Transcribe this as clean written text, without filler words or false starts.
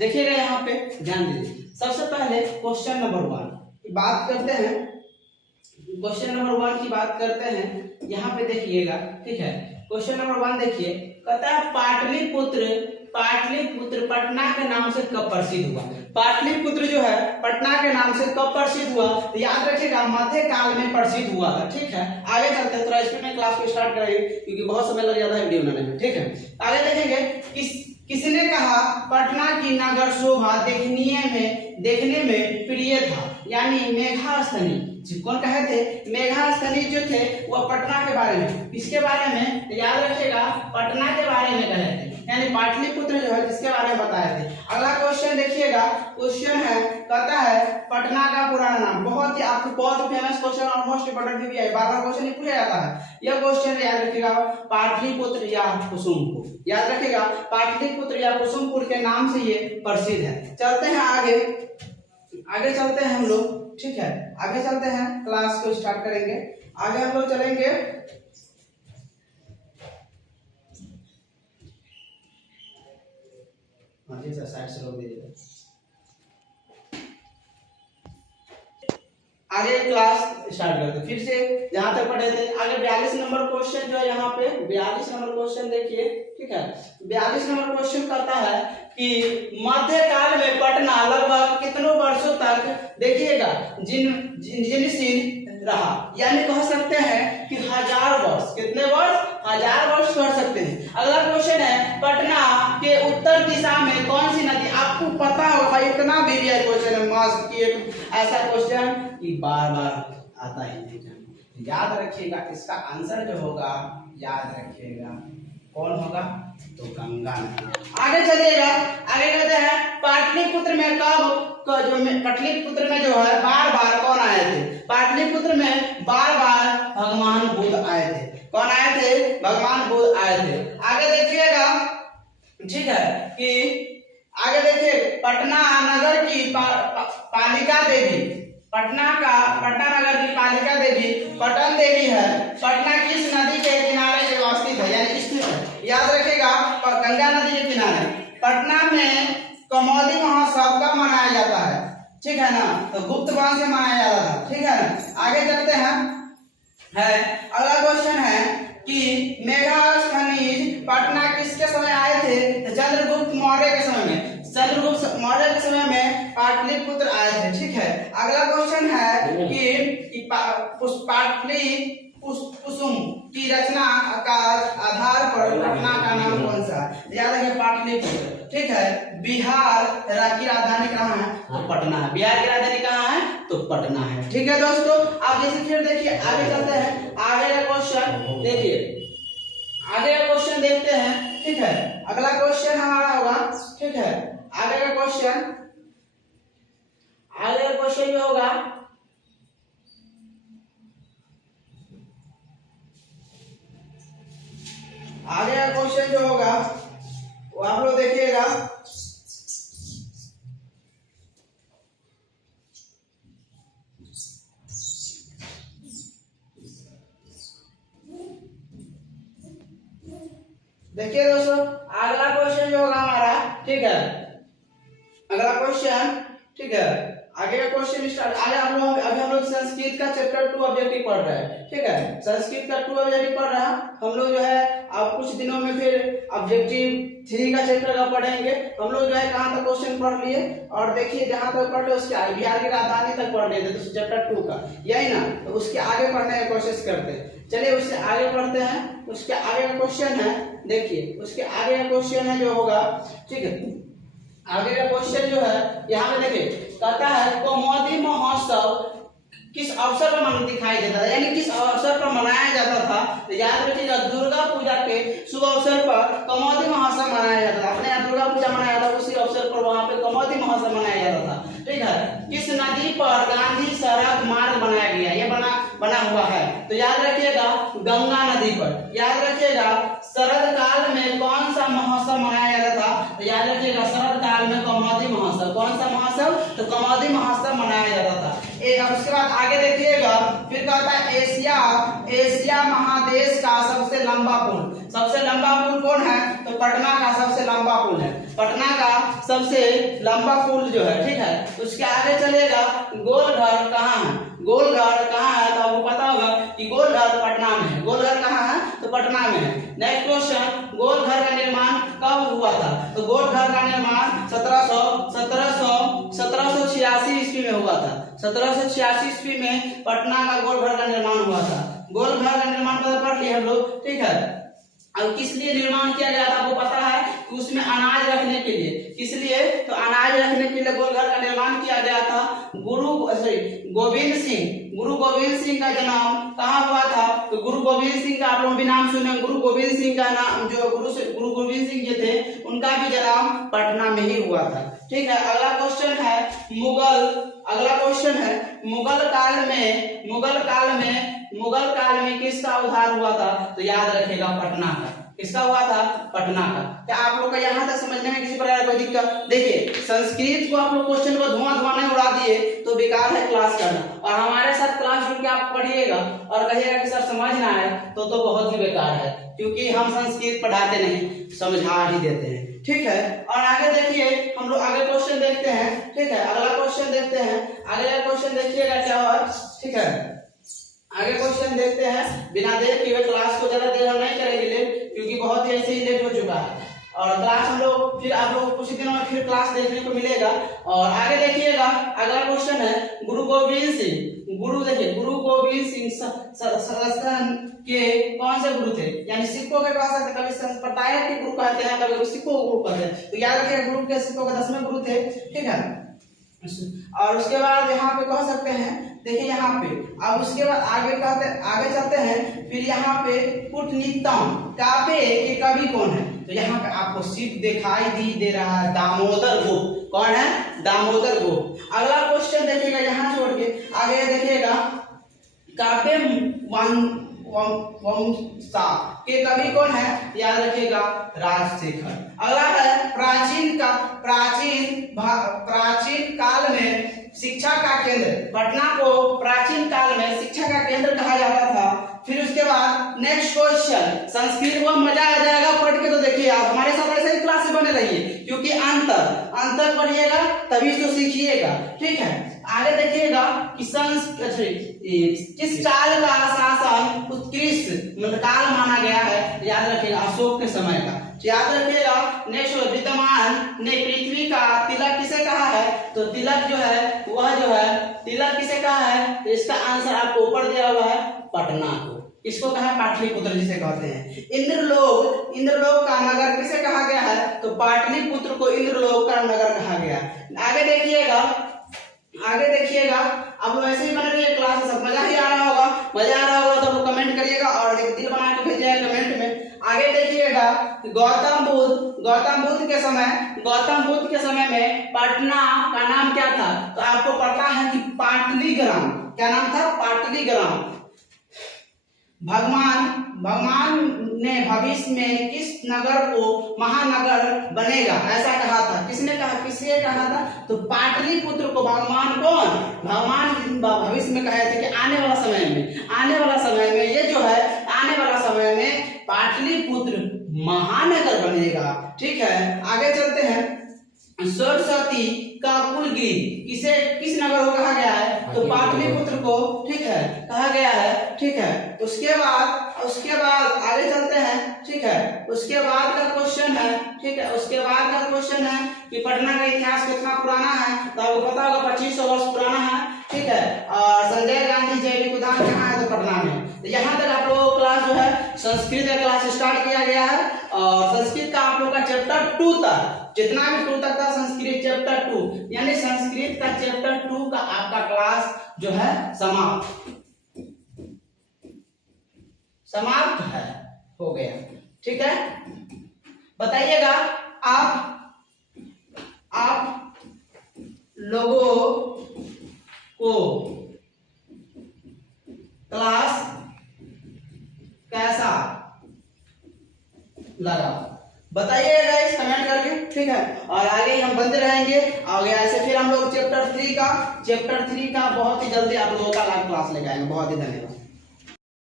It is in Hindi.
देखिएगा यहाँ पे ध्यान दीजिए। सबसे पहले क्वेश्चन नंबर 1 बात करते हैं। क्वेश्चन नंबर 1 की बात करते हैं। यहाँ पे देखिएगा, ठीक है। क्वेश्चन नंबर 1 देखिए, कहता है पाटलिपुत्र पटना के नाम से कब प्रसिद्ध हुआ। पाटलिपुत्र जो है पटना के नाम से कब प्रसिद्ध हुआ, तो याद रखिएगा मध्य काल में प्रसिद्ध हुआ था, ठीक है। आगे चलते हैं, थोड़ा स्पीड में क्लास को स्टार्ट करेंगे क्योंकि बहुत समय लग जाता है वीडियो बनाने में, ठीक है। आगे देखेंगे, किसने कहा पटना की नगर शोभा देखने में प्रिय था, यानी मेघास्थनी। कौन कहे थे? मेघास्थनी जो थे वह पटना के बारे में, किसके बारे में, तो याद रखिएगा पटना के बारे में कहे थे, यानी पाटलिपुत्र जो है जिसके बारे में बताए थे। अगला क्वेश्चन देखिएगा, क्वेश्चन है, कहता है पटना का पुराना नाम। बहुत ही आपको बहुत फेमस क्वेश्चन और मोस्ट इंपोर्टेंट भी है, बार-बार क्वेश्चन ही पूछा जाता है। यह क्वेश्चन याद रखिएगा, पाटलिपुत्र या कुसुमपुर। याद रखिएगा पाटलिपुत्र या कुसुमपुर के नाम से ये प्रसिद्ध है। चलते हैं आगे चलते हैं हम लोग, ठीक है। आगे चलते हैं, क्लास को स्टार्ट करेंगे। आगे हम लोग चलेंगे, साइड से रोक दीजिए। आगे क्लास स्टार्ट करते हैं फिर से जहां तक पढ़े थे। आगे 42 नंबर क्वेश्चन जो है, यहाँ पे 42 नंबर क्वेश्चन देखिए, ठीक है। 42 नंबर क्वेश्चन कहता है कि मध्यकाल में पटना लगभग कितनों वर्षों तक, देखिएगा, जिनसीन रहा, यानी कह सकते हैं कि 1000 वर्ष। कितने वर्ष? 1000 वर्ष कह सकते हैं। अगला क्वेश्चन है, पटना के उत्तर दिशा में कौन सी नदी। आपको पता होगा, इतना भी क्वेश्चन है मस्त कि एक ऐसा क्वेश्चन कि बार-बार आता ही नहीं। याद रखिएगा, इसका आंसर जो होगा, याद रखिएगा कौन होगा, तो गंगा नदी। आगे चलिएगा, आगे कहते हैं पाटलिपुत्र में पाटलिपुत्र में जो है बार-बार कौन आए थे। पाटलिपुत्र में बार-बार भगवान बुद्ध आए थे। कौन आए थे? भगवान बुद्ध आए थे। आगे देखिएगा, ठीक है, कि आगे देखिए, पटना नगर की पालिका देवी, पटना नगर की पालिका देवी पटन देवी है। पटना किस नदी के किनारे व्यवस्थित है, यानी स्थित है। याद रखिएगा गंगा नदी के किनारे। पटना में कमौली महोत्सव कब मनाया जाता है, ठीक है ना, तो गुप्त वंश से मनाया जाता था, ठीक है ना। आगे चलते हैं, अगला क्वेश्चन है कि मेघास्थनीज पटना किसके समय आए थे, तो चंद्रगुप्त मौर्य के समय में। चंद्रगुप्त मौर्य के समय में पाटलिपुत्र आए थे, ठीक है। अगला क्वेश्चन है कि पाटली कुसुम की रचना का आधार पर पटना का नाम कौन सा है। याद रखिए पाटलिपुत्र, ठीक है। बिहार की राजधानी कहाँ है, तो पटना है। बिहार की राजधानी कहाँ है, तो पटना है, ठीक है दोस्तों। आप जैसे फिर देखिए, आगे चलते हैं, आगे का क्वेश्चन देखिए, आगे का क्वेश्चन देखते हैं, ठीक है। अगला क्वेश्चन हमारा होगा, ठीक है, आगे का क्वेश्चन जो होगा, आगे का क्वेश्चन जो होगा वो आप लोग देखिएगा, देखिए दोस्तों, अगला क्वेश्चन जो होगा हमारा, ठीक है, अगला क्वेश्चन, ठीक है। आगे का क्वेश्चन स्टार्ट। आगे हम लोग संस्कृत का चैप्टर 2 ऑब्जेक्टिव पढ़ रहे हैं, ठीक है। संस्कृत का 2 ऑब्जेक्टिव पढ़ रहे हैं हम लोग, जो है अब कुछ दिनों में फिर ऑब्जेक्टिव 3 का चैप्टर का पढ़ेंगे। हम लोग जो है कहां तक क्वेश्चन पढ़ लिए, और देखिए जहां तक पढ़ लिए उसके आगे बिहार की राजधानी तक पढ़ लिए थे, तो चैप्टर 2 का यही ना, तो उसके आगे पढ़ने की कोशिश करते हैं। चलिए उससे आगे पढ़ते हैं। उसके आगे का क्वेश्चन है, देखिए उसके आगे का क्वेश्चन है जो होगा, ठीक है। आगे का क्वेश्चन जो है यहाँ पे देखिए, कहता है कौमुदी महोत्सव किस अवसर पर दिखाई देता था, यानी किस अवसर पर मनाया जाता था। तो याद रखिएगा दुर्गा पूजा के शुभ अवसर पर कौमुदी महोत्सव मनाया जाता था। अपने यहाँ दुर्गा पूजा मनाया जाता, उसी अवसर पर वहां पे कौमुदी महोत्सव मनाया जाता था, ठीक है। किस नदी पर गांधी सड़क मार्ग बनाया गया, ये बना हुआ है, तो याद रखिएगा गंगा नदी पर। याद रखिएगा शरद काल में कौन सा महोत्सव मनाया जाता था, तो याद रखिएगा शरद काल में कौमुदी महोत्सव। कौन सा महोत्सव, तो कौमुदी महोत्सव मनाया जाता था। उसके बाद आगे देखिएगा, फिर कहता है एशिया महादेश का सबसे लंबा पुल। सबसे लंबा पुल कौन है, तो पटना का सबसे लंबा पुल है। पटना का सबसे लंबा पुल जो है, ठीक है। उसके आगे चलेगा गोल घर कहाँ है, गोल घर कहाँ है, तो आपको पता होगा कि गोल घर पटना में है। गोल घर कहाँ है, तो पटना में है। नेक्स्ट क्वेश्चन, गोल घर का निर्माण कब हुआ था, तो गोल घर का निर्माण 1786 ईस्वी में हुआ था। 1786 ईस्वी में पटना का गोल घर का निर्माण हुआ था। गोल घर का निर्माण पढ़ लिया हम लोग, ठीक है। अब किस लिए निर्माण किया गया था, आपको पता है कि उसमें अनाज रखने के लिए। किस लिए, तो अनाज रखने के लिए गोल घर का निर्माण किया गया था। गुरु गोविंद सिंह का जन्म कहाँ हुआ था, तो गुरु गोविंद सिंह का आप लोग भी नाम सुने। गुरु गोविंद सिंह का नाम, जो गुरु गोविंद सिंह जी थे, उनका भी जन्म पटना में ही हुआ था, ठीक है। अगला क्वेश्चन है मुगल काल में किसका उद्धार हुआ था, तो याद रखिएगा पटना का। किसका हुआ था, पटना का। क्या आप लोग का यहाँ तक समझने में किसी प्रकार कोई दिक्कत? देखिए, संस्कृत को आप लोग क्वेश्चन को धुआं नहीं उड़ा दिए तो बेकार है क्लास करना, और हमारे साथ क्लास जुड़ के आप पढ़िएगा और कहिएगा कि सर समझ ना आया तो बहुत ही बेकार है, क्योंकि हम संस्कृत पढ़ाते नहीं, समझा ही देते हैं, ठीक है। और आगे देखिए, हम लोग आगे क्वेश्चन देखते हैं, ठीक है। अगला क्वेश्चन देखते हैं, अगला क्वेश्चन देखिएगा क्या हुआ, ठीक है। आगे क्वेश्चन देखते हैं, बिना देर किए क्लास को ज्यादा देर हम नहीं करेंगे लेट, क्योंकि बहुत ही ऐसे ही लेट हो चुका है। और क्लास हम लोग फिर आप लोग कुछ दिनों में फिर क्लास देखने को मिलेगा। और आगे देखिएगा, अगला क्वेश्चन है गुरु गोविंद सिंह संस्थान के कौन से गुरु थे, यानी सिखों के कह सकते, कभी संप्रदाय के गुरु कहते हैं, कभी सिखों को गुरु कहते हैं। तो याद रखिएगा, गुरु के सिखों के 10वें गुरु थे, ठीक है। और उसके बाद यहाँ पे कह सकते हैं, देखिए यहाँ पे, अब उसके बाद आगे चलते हैं, फिर यहाँ पे कुटनीतम काव्य के कवि कौन है, तो यहाँ पे आपको सिर्फ दिखाई दे रहा है दामोदर गुप्त। कौन है, दामोदर गुप्त। अगला क्वेश्चन देखिएगा, यहाँ छोड़ के आगे देखिएगा, काव्य वंशा के कवि कौन है, याद रखिएगा राजशेखर। अगला है प्राचीन काल में शिक्षा का केंद्र, पटना को प्राचीन काल में शिक्षा का केंद्र कहा जाता था। फिर उसके बाद नेक्स्ट क्वेश्चन, संस्कृत को मजा आ जाएगा पढ़ के, तो देखिए आप हमारे साथ ऐसे ही क्लास बने रहिए, क्योंकि अंतर पढ़िएगा तभी तो सीखिएगा, ठीक है। आगे देखिएगा कि किस काल का शासन उत्कृष्ट काल माना गया है, याद रखिएगा अशोक के समय का, याद रखिएगा। नेक्स्ट, विद्यमान ने पृथ्वी का तिलक किसे कहा है, तो तिलक जो है तिलक किसे कहा है, तो इसका आंसर आपको ऊपर दिया हुआ है, पटना को। इसको कहा पाटलिपुत्र जिसे कहते हैं। इंद्रलोक का नगर किसे कहा गया है, तो पाटलिपुत्र को इंद्रलोक का नगर कहा गया। आगे देखिएगा, अब वैसे ही बने रहिए क्लास, सब मजा ही आ रहा होगा तो वो कमेंट करिएगा और एक दिल बना के भेजिएगा कमेंट में। आगे देखिएगा, गौतम बुद्ध के समय में पटना का नाम क्या था, तो आपको पता है कि पाटलीग्राम। क्या नाम था, पाटलीग्राम। भगवान ने भविष्य में किस नगर को महानगर बनेगा, ऐसा कहा था। किसने कहा था, तो पाटलिपुत्र को। भगवान भविष्य में कहे थे कि आने वाला समय में ये जो है, आने वाला समय में पाटलिपुत्र महानगर बनेगा, ठीक है। आगे चलते हैं, सरस्वती का कुलगिरी किस नगर को कहा गया है, तो पाटलिपुत्र को, ठीक है, कहा गया है, ठीक है। उसके बाद आगे चलते हैं, ठीक है। उसके बाद का क्वेश्चन है, ठीक है, कि पटना का इतिहास कितना पुराना है, तो आपको पता होगा 2500 वर्ष पुराना है, ठीक है। और संजय गांधी जैविक उद्यान कहाँ है, तो पटना में। तो यहाँ तक आप लोगों को क्लास जो है संस्कृत का क्लास स्टार्ट किया गया है, और संस्कृत का आप लोगों का चैप्टर 2 तक, जितना भी 2 तक था संस्कृत चैप्टर 2, यानी संस्कृत का चैप्टर 2 का आपका क्लास जो है समाप्त है, हो गया, ठीक है। बताइएगा आप लोगों को क्लास कैसा लगा, बताइएगा इस कमेंट करके, ठीक है। और आगे हम बनते रहेंगे, आगे ऐसे फिर हम लोग चैप्टर 3 का बहुत ही जल्दी आप लोगों का लाइव क्लास लेके आएंगे। बहुत ही धन्यवाद।